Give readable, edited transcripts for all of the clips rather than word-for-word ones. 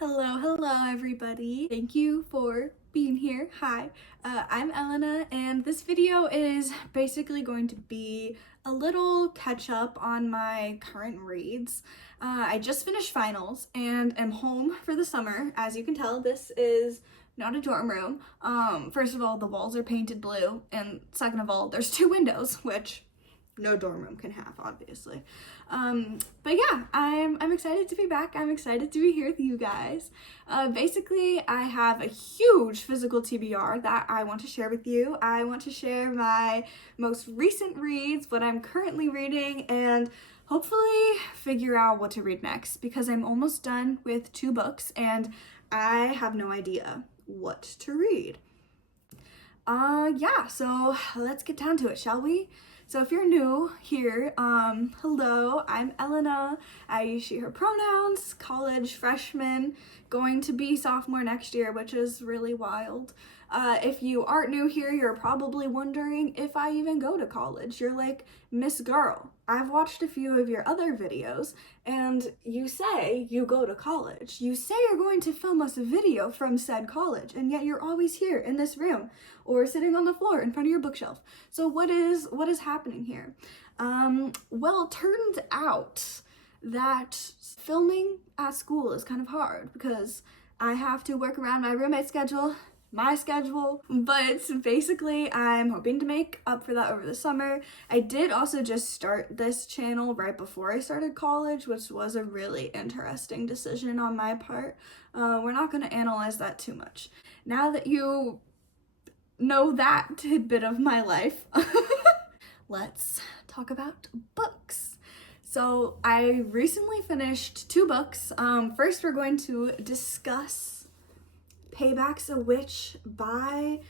Hello everybody. Thank you for being here. Hi, I'm Elena and this video is basically going to be a little catch up on my current reads. I just finished finals and am home for the summer. As you can tell, this is not a dorm room. First of all, the walls are painted blue, and second of all, there's two windows, which no dorm room can have, obviously. But yeah, I'm excited to be back. I'm excited to be here with you guys. Basically, I have a huge physical TBR that I want to share with you. I want to share my most recent reads, what I'm currently reading, and hopefully figure out what to read next because I'm almost done with 2 books and I have no idea what to read. Yeah, so let's get down to it, shall we? So if you're new here, hello, I'm Elena. I use she, her pronouns, college freshman, going to be sophomore next year, which is really wild. If you aren't new here, you're probably wondering if I even go to college. You're like, Miss Girl, I've watched a few of your other videos, and you say you go to college. You say you're going to film us a video from said college, and yet you're always here in this room or sitting on the floor in front of your bookshelf. So what is happening here? Well, it turns out that filming at school is kind of hard because I have to work around my roommate's schedule, my schedule, but basically I'm hoping to make up for that over the summer. I did also just start this channel right before I started college, which was a really interesting decision on my part. We're not going to analyze that too much. Now that you know that tidbit of my life, let's talk about books. So I recently finished 2 books. First we're going to discuss Payback's a Witch by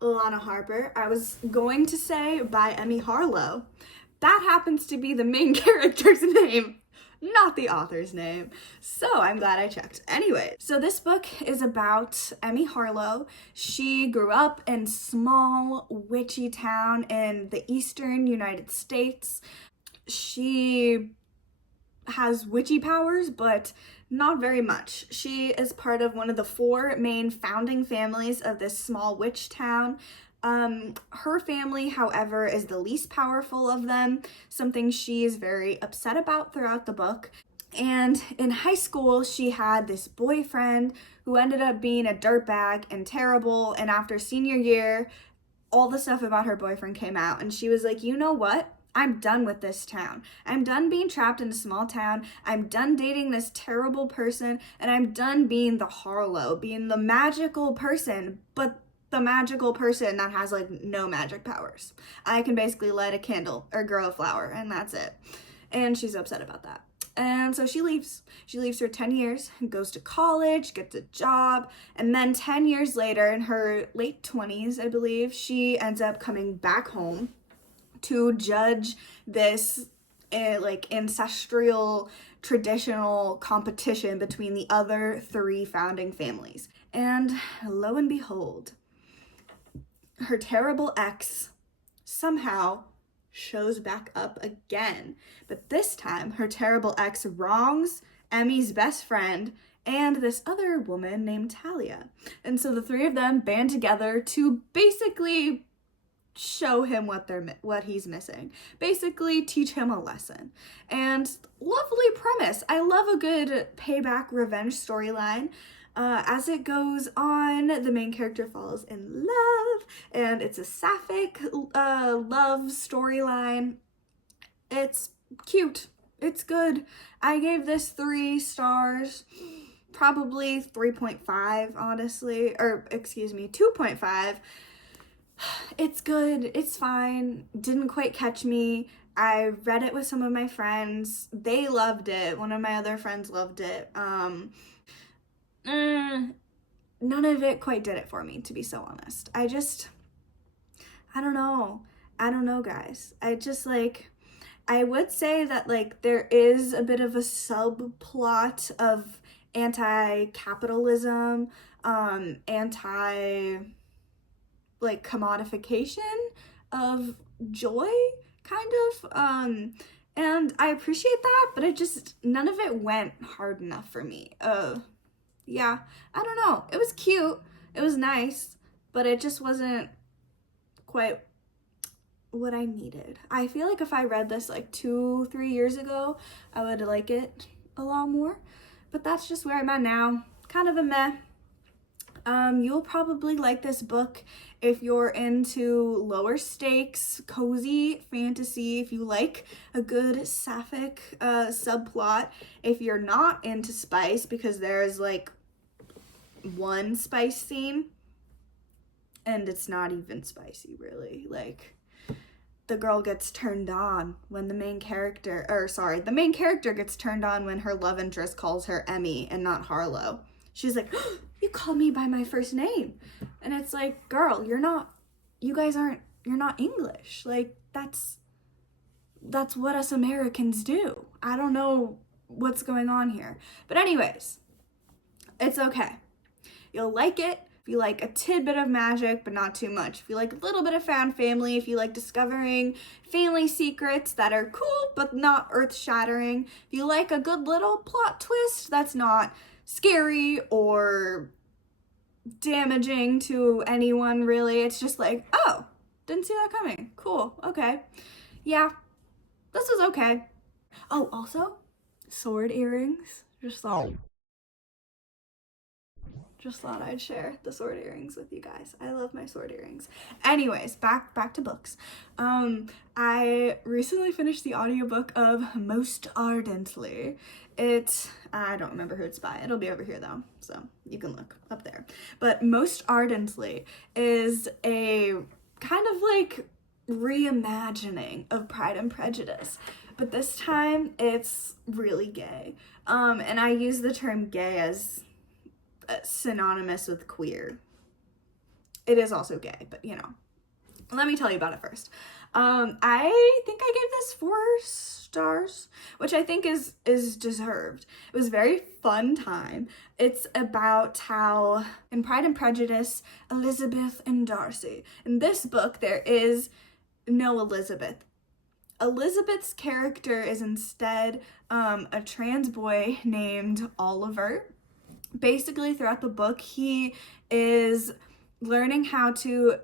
Lana Harper. I was going to say by Emmy Harlow. That happens to be the main character's name, not the author's name. So I'm glad I checked. Anyway, so this book is about Emmy Harlow. She grew up in small witchy town in the eastern United States. She has witchy powers, but not very much. She is part of one of the 4 main founding families of this small witch town. Her family, however, is the least powerful of them, something she is very upset about throughout the book. And in high school, she had this boyfriend who ended up being a dirtbag and terrible, and after senior year, all the stuff about her boyfriend came out, and she was like, you know what? I'm done with this town. I'm done being trapped in a small town. I'm done dating this terrible person, and I'm done being the Harlow, being the magical person, but the magical person that has like no magic powers. I can basically light a candle or grow a flower, and that's it. And she's upset about that. And so she leaves. She leaves for 10 years, goes to college, gets a job, and then 10 years later, in her late 20s, I believe, she ends up coming back home to judge this like ancestral traditional competition between the other 3 founding families. And lo and behold, her terrible ex somehow shows back up again. But this time, her terrible ex wrongs Emmy's best friend and this other woman named Talia. And so the 3 of them band together to basically show him what he's missing. Basically teach him a lesson. And lovely premise. I love a good payback revenge storyline. As it goes on, the main character falls in love, and it's a sapphic love storyline. It's cute. It's good. I gave this 3 stars, probably 3.5, honestly, or excuse me, 2.5. It's good. It's fine. Didn't quite catch me. I read it with some of my friends. They loved it. One of my other friends loved it. None of it quite did it for me, to be so honest. I don't know. I don't know, guys. I would say that, like, there is a bit of a subplot of anti-capitalism, like commodification of joy, kind of, and I appreciate that, but none of it went hard enough for me. Yeah, I don't know. It was cute. It was nice, but it just wasn't quite what I needed. I feel like if I read this like 2, 3 years ago, I would like it a lot more. But that's just where I'm at now. Kind of a meh. You'll probably like this book if you're into lower stakes, cozy fantasy, if you like a good sapphic subplot, if you're not into spice, because there's like one spice scene, and it's not even spicy, really. Like, the girl gets turned on when the main character gets turned on when her love interest calls her Emmy and not Harlow. She's like, oh, you call me by my first name. And it's like, girl, you're not English. Like, that's what us Americans do. I don't know what's going on here. But anyways, it's okay. You'll like it if you like a tidbit of magic, but not too much. If you like a little bit of found family, if you like discovering family secrets that are cool but not earth-shattering, if you like a good little plot twist that's not scary or damaging to anyone, really. It's just like, oh, didn't see that coming. Cool, okay. Yeah, this was okay. Oh, also, sword earrings. Just thought I'd share the sword earrings with you guys. I love my sword earrings. Anyways, back to books. I recently finished the audiobook of Most Ardently. I don't remember who it's by. It'll be over here though, so you can look up there. But Most Ardently is a kind of like reimagining of Pride and Prejudice. But this time it's really gay. And I use the term gay as synonymous with queer. It is also gay, but you know. Let me tell you about it first. I think I gave this 4 stars, which I think is deserved. It was a very fun time. It's about how in Pride and Prejudice, Elizabeth and Darcy. In this book, there is no Elizabeth. Elizabeth's character is instead a trans boy named Oliver. Basically, throughout the book, he is learning how to,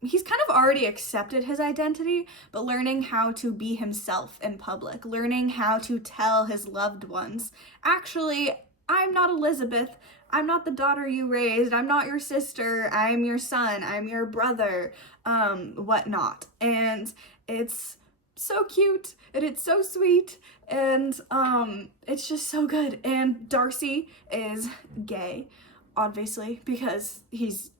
he's kind of already accepted his identity, but learning how to be himself in public, learning how to tell his loved ones, actually, I'm not Elizabeth, I'm not the daughter you raised, I'm not your sister, I'm your son, I'm your brother, whatnot. And it's so cute and it's so sweet and it's just so good. And Darcy is gay, obviously, because he's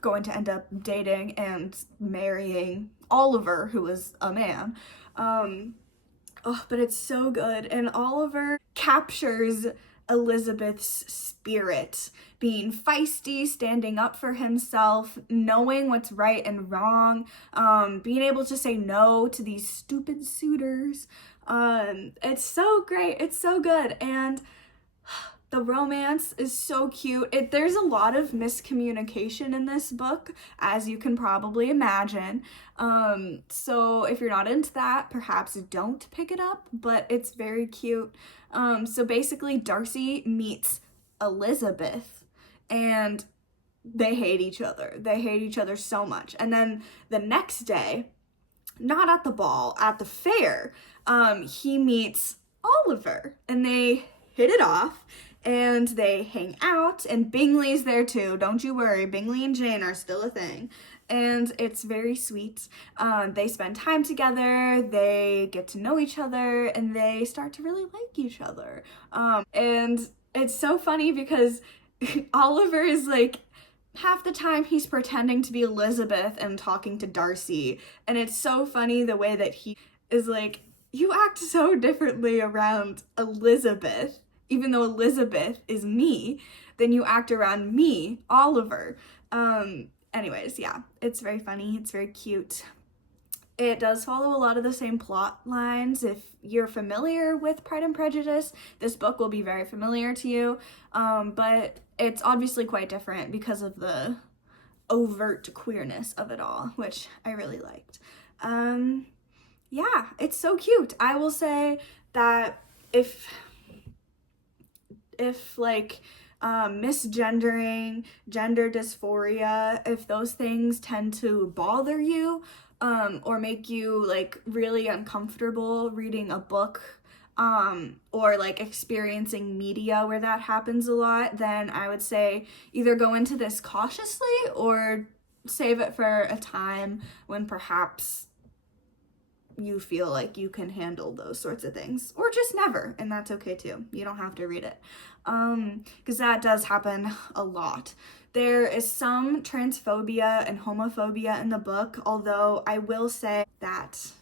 going to end up dating and marrying Oliver, who is a man. But it's so good, and Oliver captures Elizabeth's spirit, being feisty, standing up for himself, knowing what's right and wrong, being able to say no to these stupid suitors. It's so great, it's so good, and the romance is so cute. There's a lot of miscommunication in this book, as you can probably imagine. So if you're not into that, perhaps don't pick it up, but it's very cute. So basically, Darcy meets Elizabeth, and they hate each other. They hate each other so much. And then the next day, not at the ball, at the fair, he meets Oliver, and they hit it off. And they hang out, and Bingley's there too. Don't you worry, Bingley and Jane are still a thing. And it's very sweet. They spend time together, they get to know each other, and they start to really like each other. And it's so funny because Oliver is like, half the time he's pretending to be Elizabeth and talking to Darcy. And it's so funny the way that he is like, you act so differently around Elizabeth. Even though Elizabeth is me, then you act around me, Oliver. Anyways, yeah, it's very funny, it's very cute. It does follow a lot of the same plot lines. If you're familiar with Pride and Prejudice, this book will be very familiar to you, but it's obviously quite different because of the overt queerness of it all, which I really liked. Yeah, it's so cute. I will say that if like misgendering, gender dysphoria, if those things tend to bother you, or make you like really uncomfortable reading a book, or like experiencing media where that happens a lot, then I would say either go into this cautiously or save it for a time when perhaps you feel like you can handle those sorts of things, or just never, and that's okay too. You don't have to read it, because that does happen a lot. There is some transphobia and homophobia in the book, although I will say that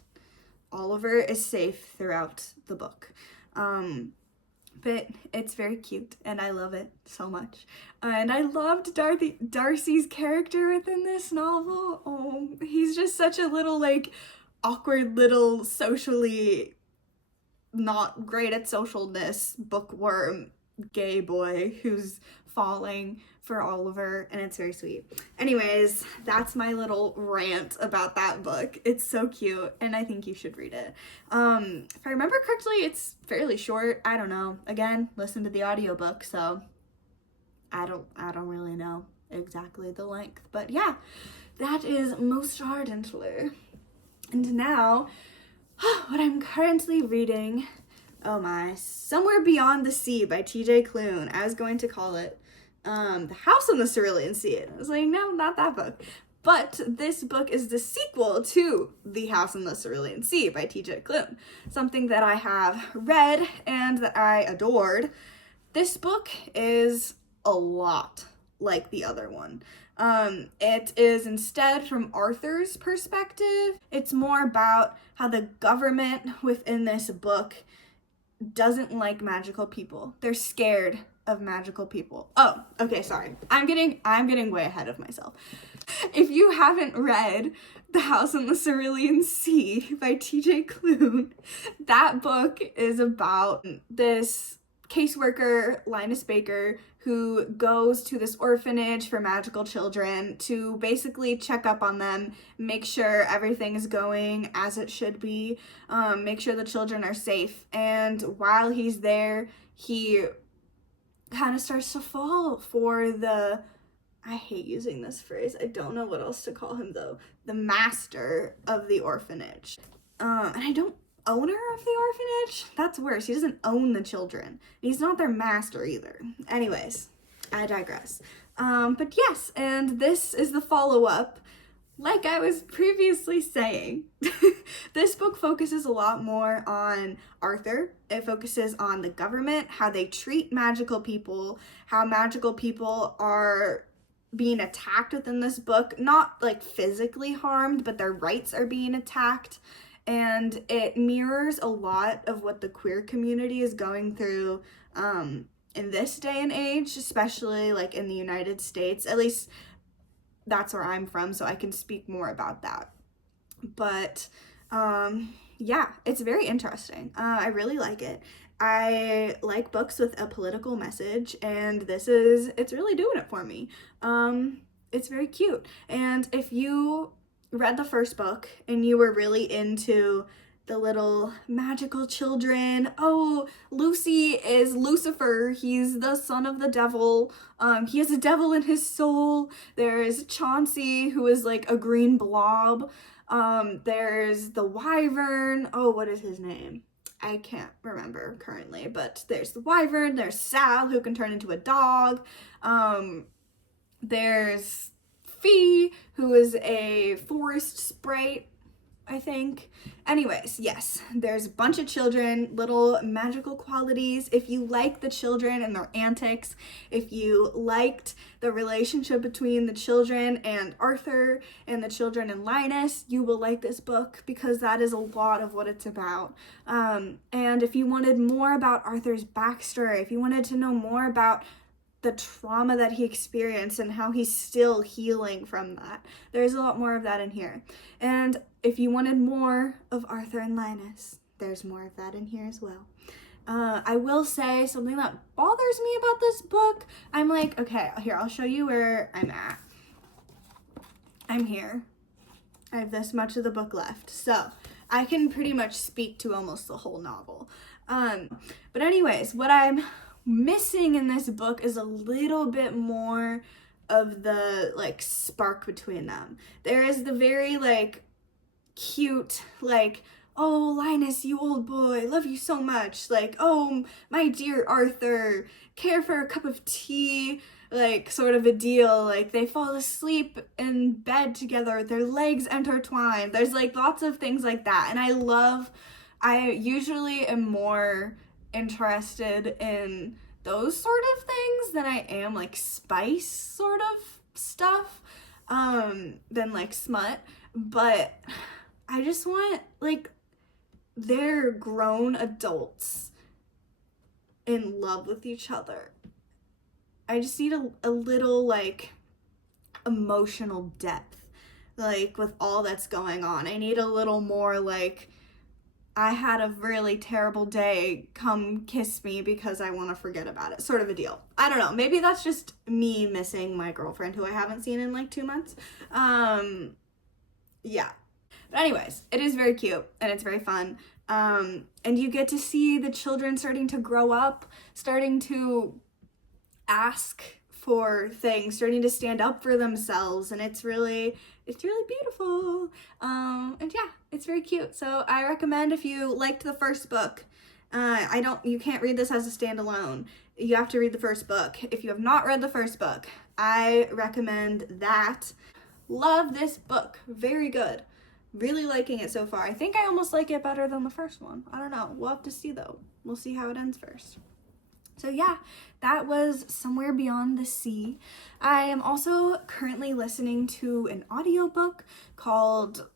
Oliver is safe throughout the book. But it's very cute, and I love it so much. And I loved Darcy's character within this novel. Oh, he's just such a little, like, awkward little socially not great at socialness bookworm gay boy who's falling for Oliver, and it's very sweet. Anyways, that's my little rant about that book. It's so cute, and I think you should read it. If I remember correctly, it's fairly short. I don't know. Again, listen to the audiobook, so I don't really know exactly the length. But yeah, that is Most Ardently. And now, what I'm currently reading, oh my, Somewhere Beyond the Sea by T.J. Klune. I was going to call it The House on the Cerulean Sea. And I was like, no, not that book. But this book is the sequel to The House on the Cerulean Sea by T.J. Klune, something that I have read and that I adored. This book is a lot like the other one. It is instead from Arthur's perspective. It's more about how the government within this book doesn't like magical people. They're scared of magical people. Oh, okay, sorry. I'm getting way ahead of myself. If you haven't read The House on the Cerulean Sea by T.J. Klune, that book is about this caseworker, Linus Baker, who goes to this orphanage for magical children to basically check up on them, make sure everything is going as it should be, make sure the children are safe. And while he's there, he kind of starts to fall for I hate using this phrase, I don't know what else to call him though, the master of the orphanage. Owner of the orphanage? That's worse. He doesn't own the children. He's not their master either. Anyways, I digress. But yes, and this is the follow-up. Like I was previously saying, this book focuses a lot more on Arthur. It focuses on the government, how they treat magical people, how magical people are being attacked within this book. Not like physically harmed, but their rights are being attacked. And it mirrors a lot of what the queer community is going through in this day and age, especially like in the United States. At least that's where I'm from, so I can speak more about that. But yeah, it's very interesting. I really like it. I like books with a political message, and it's really doing it for me. It's very cute. And if you read the first book and you were really into the little magical children, oh, Lucy is Lucifer, he's the son of the devil, he has a devil in his soul. There's Chauncey, who is like a green blob. There's the Wyvern, oh, what is his name? I can't remember currently, but there's the Wyvern, there's Sal, who can turn into a dog, there's Fee, who is a forest sprite, I think. Anyways, yes, there's a bunch of children, little magical qualities. If you like the children and their antics, if you liked the relationship between the children and Arthur and the children and Linus, you will like this book, because that is a lot of what it's about. And if you wanted more about Arthur's backstory, if you wanted to know more about the trauma that he experienced and how he's still healing from that, there's a lot more of that in here. And if you wanted more of Arthur and Linus, there's more of that in here as well. I will say something that bothers me about this book. I'm like, okay, here, I'll show you where I'm at. I'm here. I have this much of the book left, so I can pretty much speak to almost the whole novel. But anyways, what I'm missing in this book is a little bit more of the like spark between them. There is the very like cute, like, oh, Linus, you old boy, love you so much, like, oh, my dear Arthur, care for a cup of tea, like, sort of a deal. Like, they fall asleep in bed together, their legs intertwined. There's like lots of things like that, and I usually am more interested in those sort of things than I am like spice sort of stuff, than like smut. But I just want, like, they're grown adults in love with each other. I just need a little, like, emotional depth, like, with all that's going on. I need a little more, like, I had a really terrible day, come kiss me because I want to forget about it, sort of a deal. I don't know, maybe that's just me missing my girlfriend who I haven't seen in, like, 2 months. Yeah. But anyways, it is very cute and it's very fun. And you get to see the children starting to grow up, starting to ask for things, starting to stand up for themselves, and it's really beautiful. And yeah, it's very cute. So I recommend, if you liked the first book, you can't read this as a standalone. You have to read the first book. If you have not read the first book, I recommend that. Love this book. Very good. Really liking it so far. I think I almost like it better than the first one. I don't know. We'll have to see though. We'll see how it ends first. So yeah, that was Somewhere Beyond the Sea. I am also currently listening to an audiobook called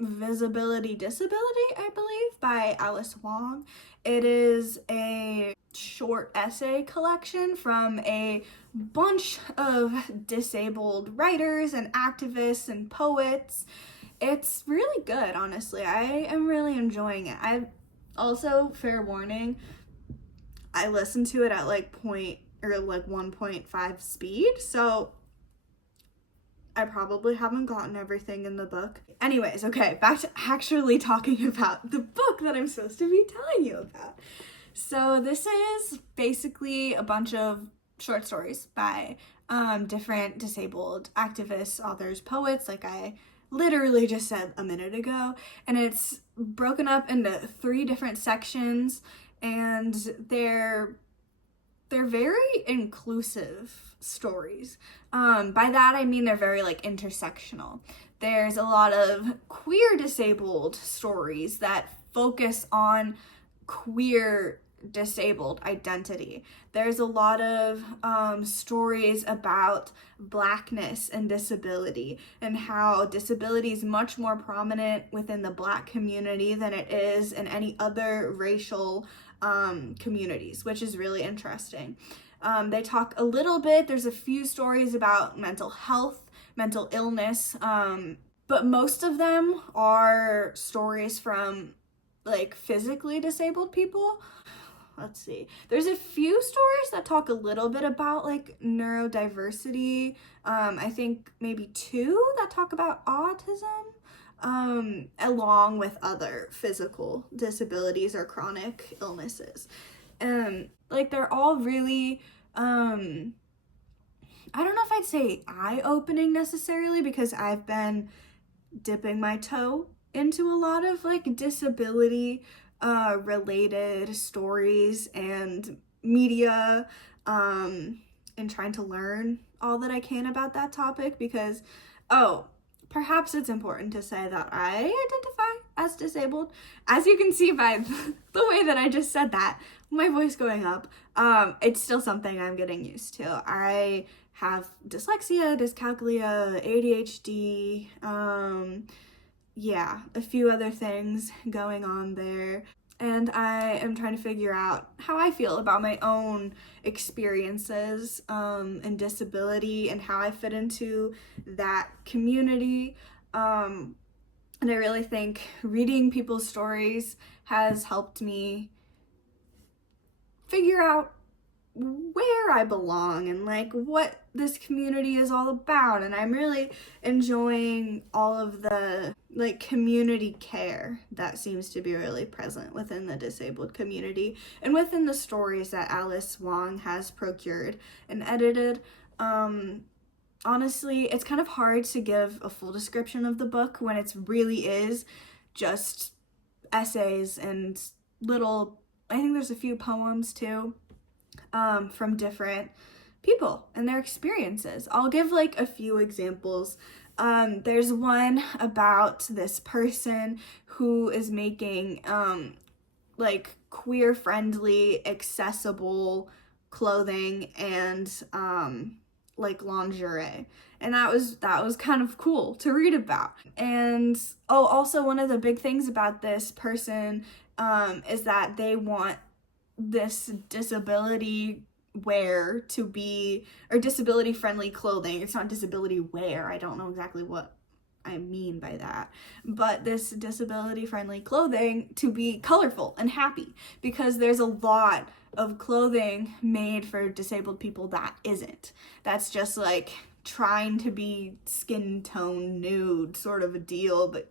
Visibility Disability, I believe, by Alice Wong. It is a short essay collection from a bunch of disabled writers and activists and poets. It's really good, honestly. I am really enjoying it. I also, fair warning, I listened to it at like 1.5 speed, so I probably haven't gotten everything in the book. Anyways, okay, back to actually talking about the book that I'm supposed to be telling you about. So this is basically a bunch of short stories by different disabled activists, authors, poets, like I literally just said a minute ago, and it's broken up into 3 different sections, and they're very inclusive stories. By that I mean they're very like intersectional. There's a lot of queer disabled stories that focus on queer disabled identity. There's a lot of stories about Blackness and disability, and how disability is much more prominent within the Black community than it is in any other racial communities, which is really interesting. They talk a little bit, there's a few stories about mental health, mental illness, but most of them are stories from like physically disabled people. Let's see. There's a few stories that talk a little bit about like neurodiversity. I think maybe 2 that talk about autism, along with other physical disabilities or chronic illnesses. Like they're all really, I don't know if I'd say eye-opening necessarily, because I've been dipping my toe into a lot of like disability related stories and media, and trying to learn all that I can about that topic, because perhaps it's important to say that I identify as disabled. As you can see by the way that I just said that, my voice going up, it's still something I'm getting used to. I have dyslexia, dyscalculia, ADHD, a few other things going on there. And I am trying to figure out how I feel about my own experiences and disability, and how I fit into that community. And I really think reading people's stories has helped me figure out where I belong and like what this community is all about. And I'm really enjoying all of the like community care that seems to be really present within the disabled community and within the stories that Alice Wong has procured and edited. Honestly, it's kind of hard to give a full description of the book when it really is just essays and little, I think there's a few poems too, from different people and their experiences. I'll give like a few examples. There's one about this person who is making like queer friendly, accessible clothing and like lingerie, and that was kind of cool to read about. And also one of the big things about this person is that they want this disability wear to be, or disability friendly clothing. It's not disability wear, I don't know exactly what I mean by that, but this disability friendly clothing to be colorful and happy, because there's a lot of clothing made for disabled people that isn't. That's just like trying to be skin tone nude sort of a deal, but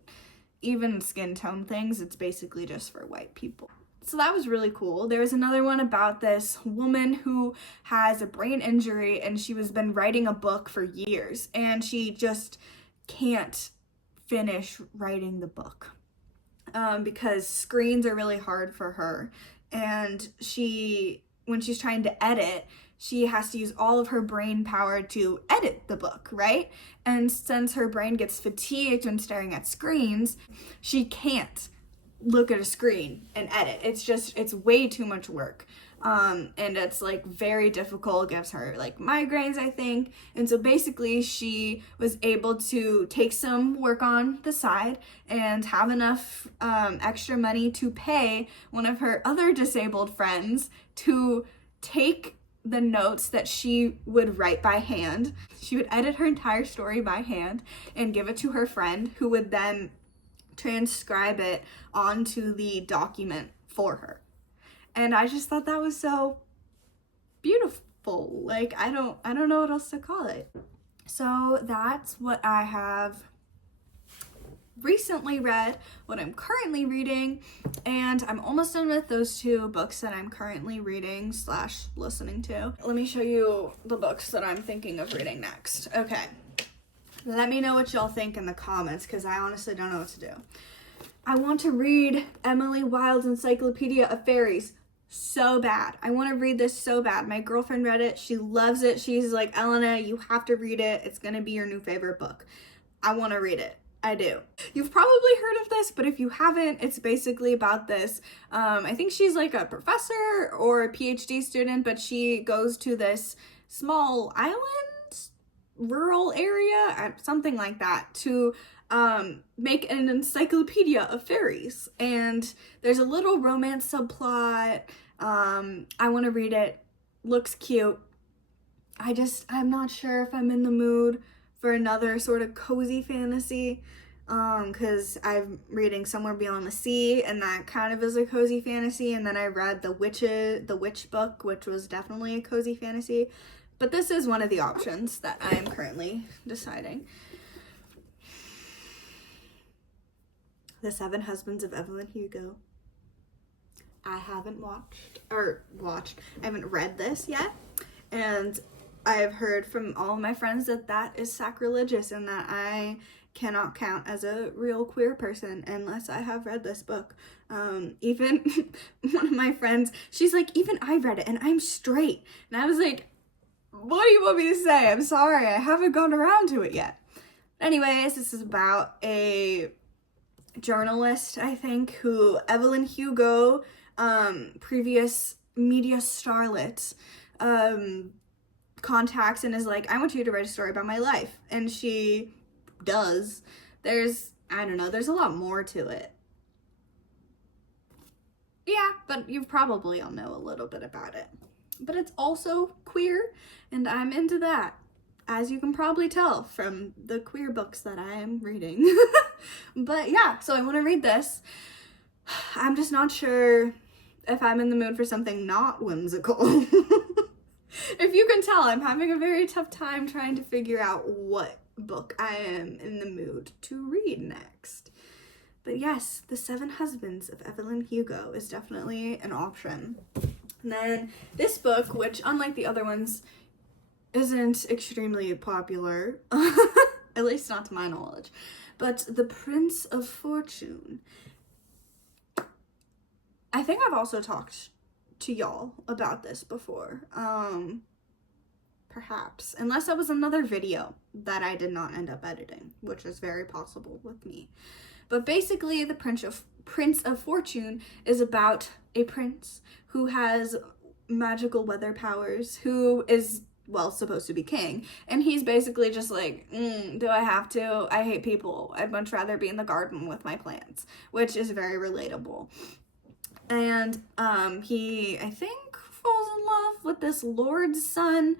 even skin tone things, it's basically just for white people. So that was really cool. There was another one about this woman who has a brain injury and she was been writing a book for years and she just can't finish writing the book because screens are really hard for her. And when she's trying to edit, she has to use all of her brain power to edit the book, right? And since her brain gets fatigued when staring at screens, she can't look at a screen and edit. It's way too much work. And it's like very difficult, gives her like migraines, I think. And so basically she was able to take some work on the side and have enough extra money to pay one of her other disabled friends to take the notes that she would write by hand. She would edit her entire story by hand and give it to her friend, who would then transcribe it onto the document for her. And I just thought that was so beautiful. Like, I don't know what else to call it. So that's what I have recently read, what I'm currently reading, and I'm almost done with those two books that I'm currently reading / listening to. Let me show you the books that I'm thinking of reading next. Okay. Let me know what y'all think in the comments, because I honestly don't know what to do. I want to read Emily Wilde's Encyclopedia of Fairies so bad. I want to read this so bad. My girlfriend read it. She loves it. She's like, Elena, you have to read it. It's going to be your new favorite book. I want to read it. I do. You've probably heard of this, but if you haven't, it's basically about this. I think she's like a professor or a PhD student, but she goes to this small island, rural area, something like that, to make an encyclopedia of fairies. And there's a little romance subplot. I want to read it. Looks cute. I'm not sure if I'm in the mood for another sort of cozy fantasy, because I'm reading Somewhere Beyond the Sea, and that kind of is a cozy fantasy, and then I read the Witch book, which was definitely a cozy fantasy, but this is one of the options that I am currently deciding. The Seven Husbands of Evelyn Hugo. I haven't I haven't read this yet, and I've heard from all of my friends that is sacrilegious and that I cannot count as a real queer person unless I have read this book. Even one of my friends, she's like, even I read it and I'm straight. And I was like, what do you want me to say? I'm sorry, I haven't gone around to it yet. Anyways, this is about a journalist, I think, who Evelyn Hugo, previous media starlet, contacts and is like, I want you to write a story about my life. And she does. There's a lot more to it. Yeah, but you probably all know a little bit about it. But it's also queer, and I'm into that, as you can probably tell from the queer books that I am reading. But yeah, so I want to read this. I'm just not sure if I'm in the mood for something not whimsical. If you can tell, I'm having a very tough time trying to figure out what book I am in the mood to read next. But yes, The Seven Husbands of Evelyn Hugo is definitely an option. And then this book, which unlike the other ones, isn't extremely popular, at least not to my knowledge, but The Prince of Fortune. I think I've also talked to y'all about this before, perhaps, unless that was another video that I did not end up editing, which is very possible with me. But basically, the Prince of Fortune is about a prince who has magical weather powers, who is, well, supposed to be king, and he's basically just like, do I have to? I hate people. I'd much rather be in the garden with my plants, which is very relatable. And he, I think, falls in love with this lord's son,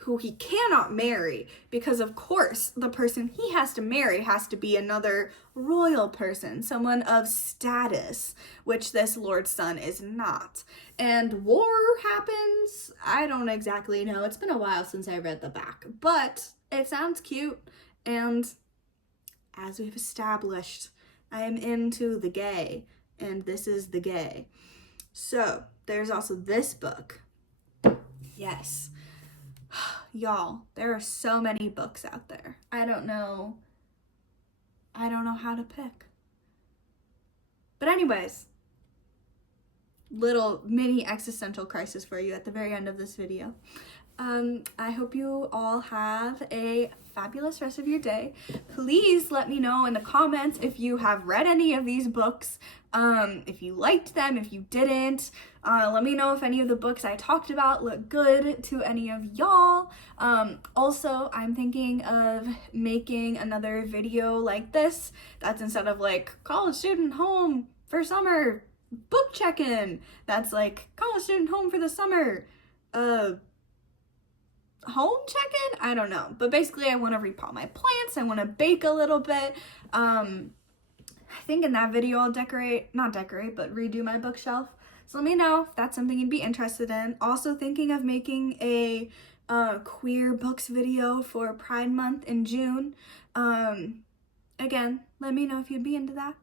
who he cannot marry because, of course, the person he has to marry has to be another royal person, someone of status, which this lord's son is not. And war happens. I don't exactly know. It's been a while since I read the back, but it sounds cute. And as we've established, I am into the gay, and this is the gay. So there's also this book. Yes. Y'all, there are so many books out there. I don't know how to pick. But anyways, little mini existential crisis for you at the very end of this video. I hope you all have a fabulous rest of your day. Please let me know in the comments if you have read any of these books, if you liked them, if you didn't. Let me know if any of the books I talked about look good to any of y'all. Also, I'm thinking of making another video like this that's instead of like college student home for summer book check-in, that's like college student home for the summer home check-in? I don't know. But basically, I want to repot my plants. I want to bake a little bit. I think in that video I'll not decorate, but redo my bookshelf. So let me know if that's something you'd be interested in. Also thinking of making a queer books video for Pride Month in June. Again, let me know if you'd be into that.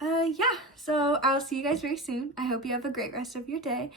Yeah, so I'll see you guys very soon. I hope you have a great rest of your day.